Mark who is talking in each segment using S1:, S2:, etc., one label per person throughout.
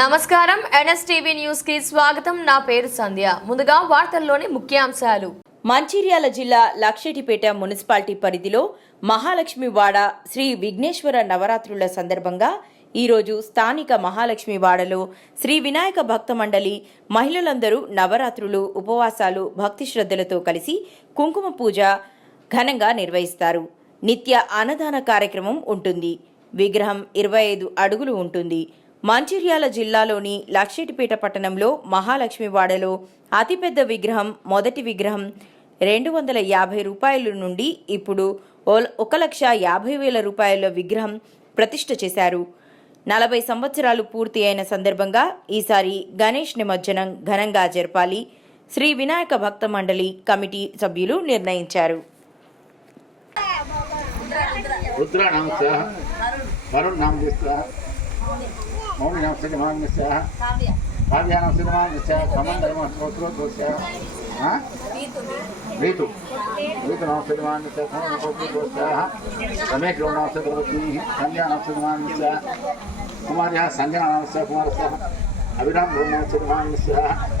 S1: నమస్కారం. ఎన్ఎస్టీవీ న్యూస్కి స్వాగతం. నా పేరు సంధ్య. ముందుగా వార్తల్లోని ముఖ్యాంశాలు.
S2: మంచిర్యాల జిల్లా లక్షటిపేట మున్సిపాలిటీ పరిధిలో మహాలక్ష్మి వాడ శ్రీ విఘ్నేశ్వర నవరాత్రుల సందర్భంగా ఈరోజు స్థానిక మహాలక్ష్మి వాడలో శ్రీ వినాయక భక్త మండలి మహిళలందరూ నవరాత్రులు ఉపవాసాలు భక్తి శ్రద్ధలతో కలిసి కుంకుమ పూజ ఘనంగా నిర్వహిస్తారు. నిత్య అన్నదాన కార్యక్రమం ఉంటుంది. విగ్రహం ఇరవై ఐదు అడుగులు ఉంటుంది. మంచిర్యాల జిల్లాలోని లక్షటిపేట పట్టణంలో మహాలక్ష్మివాడలో అతిపెద్ద విగ్రహం మొదటి విగ్రహం రెండు వందల యాభై రూపాయల నుండి ఇప్పుడు ఒక లక్ష యాభై వేల రూపాయల విగ్రహం ప్రతిష్ట చేశారు నలభై సంవత్సరాలు పూర్తి అయిన సందర్భంగా ఈసారి గణేష్ నిమజ్జనం ఘనంగా జరపాలి శ్రీ వినాయక భక్త మండలి కమిటీ సభ్యులు నిర్ణయించారు
S3: రుద్ర नाम से वरुण नाम से मौनी नाम से मान से काव्या नाम से मान से कमल नाम से स्रोत से हां ऋतु ऋतु नाम से मान से कमल स्रोत से रमेश नाम से द्रौपदी संध्या नाम से मान से कुमार यहाँ संध्या नाम से कुमार से अभिराम नाम से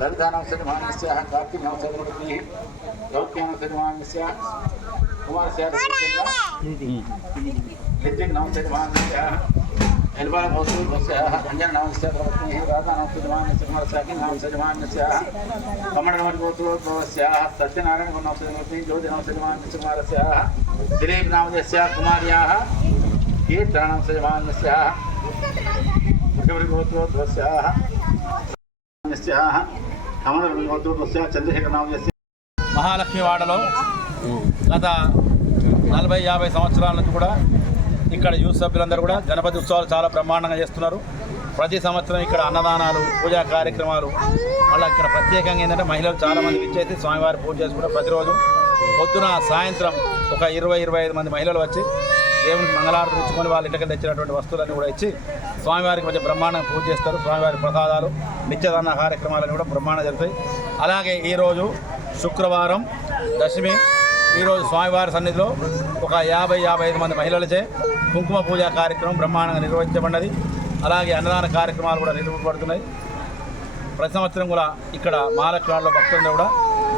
S3: ललितानांसनिमानस्य कार्तिकनांसनिवृत्तिः लौक्यानांसनिमानस्य कुमारस्य लिज्जिग्नांसनिमानस्य निर्वाणभौसुभस्य अञ्जननांस्य प्रवृत्तिः राधानांसनिमानस्य कुमारस्य किन्नांसनिमानस्य कमणनवद्भौसुभस्य सत्यनारायणगुणांसनिवृत्तिः ज्योतिनांसनिमानस्य कुमारस्य दिलीपनामजस्य कुमार्याः कीर्तनांसनिमानस्य
S4: मुख्यवृभूतोद्भवस्याः మహాలక్ష్మివాడలో గత నలభై యాభై సంవత్సరాల నుంచి కూడా ఇక్కడ యూత్ సభ్యులందరూ కూడా గణపతి ఉత్సవాలు చాలా బ్రహ్మాండంగా చేస్తున్నారు. ప్రతి సంవత్సరం ఇక్కడ అన్నదానాలు పూజా కార్యక్రమాలు మళ్ళీ ఇక్కడ ప్రత్యేకంగా ఏంటంటే మహిళలు చాలామంది విచ్చేసి స్వామివారి పూజ చేసుకుంటే ప్రతిరోజు పొద్దున సాయంత్రం ఒక ఇరవై ఇరవై ఐదు మంది మహిళలు వచ్చి దేవునికి మంగళారతి ఇచ్చుకొని వాళ్ళ ఇంటికి తెచ్చినటువంటి వస్తువులన్నీ కూడా ఇచ్చి స్వామివారికి మధ్య బ్రహ్మాండంగా పూజ చేస్తారు. స్వామివారి ప్రసాదాలు నిత్యదాన కార్యక్రమాలన్నీ కూడా బ్రహ్మాండంగా జరుగుతాయి. అలాగే ఈరోజు శుక్రవారం దశమి ఈరోజు స్వామివారి సన్నిధిలో ఒక యాభై యాభై ఐదు మంది మహిళలచే కుంకుమ పూజ కార్యక్రమం బ్రహ్మాండంగా నిర్వహించబడినది. అలాగే అన్నదాన కార్యక్రమాలు కూడా నిర్వహించబడుతున్నాయి. ప్రతి సంవత్సరం కూడా ఇక్కడ మహాలక్ష్మిలో భక్తులందరూ కూడా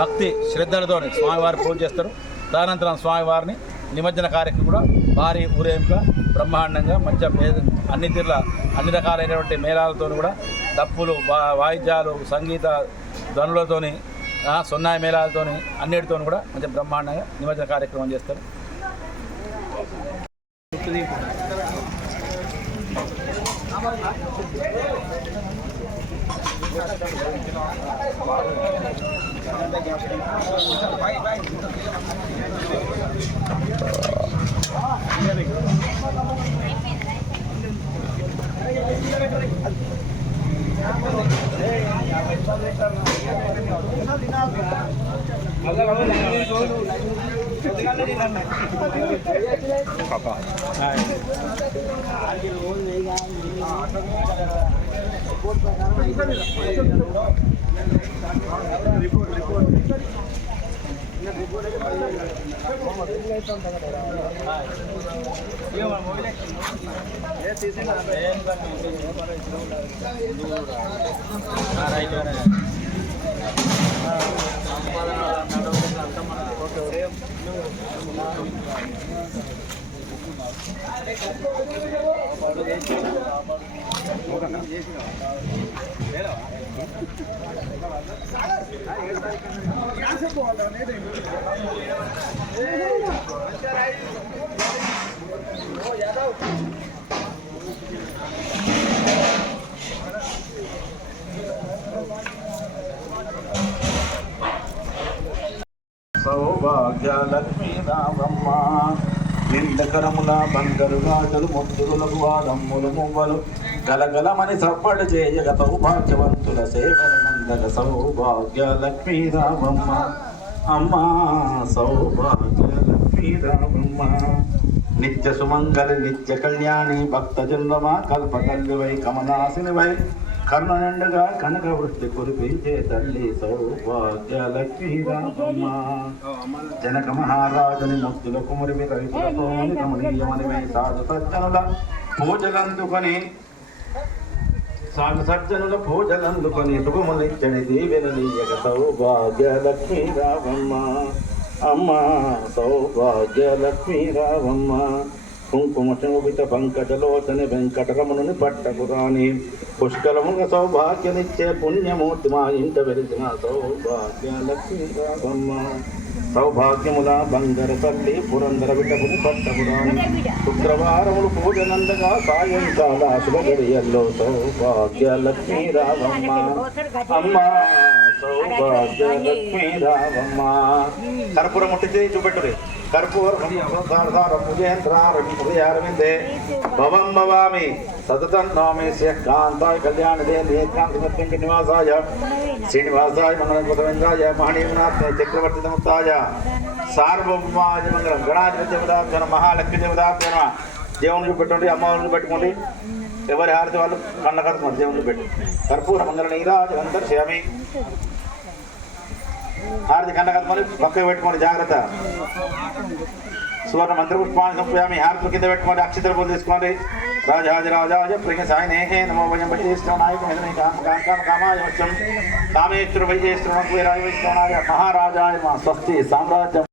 S4: భక్తి శ్రద్ధలతో స్వామివారి పూజ చేస్తారు. తదనంతరం స్వామివారిని నిమజ్జన కార్యక్రమం కూడా భారీ ఊరేంపుగా బ్రహ్మాండంగా మంచిగా మే- అన్ని తీర్ల అన్ని రకాలైనటువంటి మేళాలతో కూడా డప్పులు వా- వాయిద్యాలు సంగీత ధ్వనులతోని సున్నాయి మేళాలతోని అన్నిటితో కూడా మంచి బ్రహ్మాండంగా నిమజ్జన కార్యక్రమం చేస్తారు.
S3: రిపోర్ట్ రిపోర్ట్ తీసి యాదవ్ సౌభాగ్యలక్ష్మీ రామమ్మ నిందకరముల బందరు రాజలు ముద్దులకు వాదమ్ములు మువ్వలు. గలగలమని సప్పడు చేయగ సౌభాగ్యవంతుల సేవలు నిందక సౌభాగ్య లక్ష్మీ రామమ్మ అమ్మ సౌభాగ్య రామమ్మ నిత్య సుమంగళి నిత్య కళ్యాణి భక్త జన్మమా కల్పకల్లివై కమలాసిని వై నిండుగా కనక వృష్టి కురిపించే తల్లి సౌభాగ్య జనక మహారాజుని ముత్తుల కుమురిమి రైతులతో కమనీయమనివై సాధు సజ్జనుల పూజలందుకొని సాధు సజ్జనుల పూజలందుకొని శుభములిచ్చని దీవెనలీయక సౌభాగ్య లక్ష్మీ రావమ్మ అమ్మ సౌభాగ్య రావమ్మ కుంకుమ శోభిత పంకజలోచని వెంకటరమణుని పట్టకురాని పుష్కలముగ సౌభాగ్యనిచ్చే పుణ్యమూర్తి మా ఇంట వెలిసిన సౌభాగ్య లక్ష్మీ సౌభాగ్యముల బంగర తల్లి పురందర విటపుని పట్టపురాణి శుక్రవారములు పూజనందగా సాయంకాల శుభ గడియల్లో సౌభాగ్య లక్ష్మీ రావమ్మ అమ్మ సౌభాగ్య లక్ష్మీ రావమ్మ కర్పూరం ముట్టించి చూపెట్టురి. కర్పూరం హృదయారవిందే భవం భవామి సతతం నోమి కాంతాయ కళ్యాణదే నేత్రాంతి నివాసాయ శ్రీనివాసాయ మంగళం మహనీయనాథ చక్రవర్తి నమస్తాయ సార్వభౌమాయ మంగళం గణాధిపతి దేవతాభ్యన మహాలక్ష్మి దేవతాభ్యన దేవునికి పెట్టండి అమ్మవారిని పెట్టుకోండి ఎవరి హారతి వాళ్ళు కన్న కడుతున్నారు దేవుని పెట్టి కర్పూర మంగళ నీరాజు అంతర్శ్యామి హారతి కన్న కడుకొని పక్కకు పెట్టుకోండి జాగ్రత్త. సువర్ణ మంత్ర పుష్పాన్ని సంపయామి హారతుల కింద పెట్టుకోండి అక్షతలు పూలు తీసుకోండి. రాజాజ రాజాజ ప్రియ సాయి నేహే నమో వయం వైజేశ్వర నాయకం కామాయ వచ్చం కామేశ్వర వైజేశ్వర మహారాజాయ మా స్వస్తి సామ్రాజ్యం.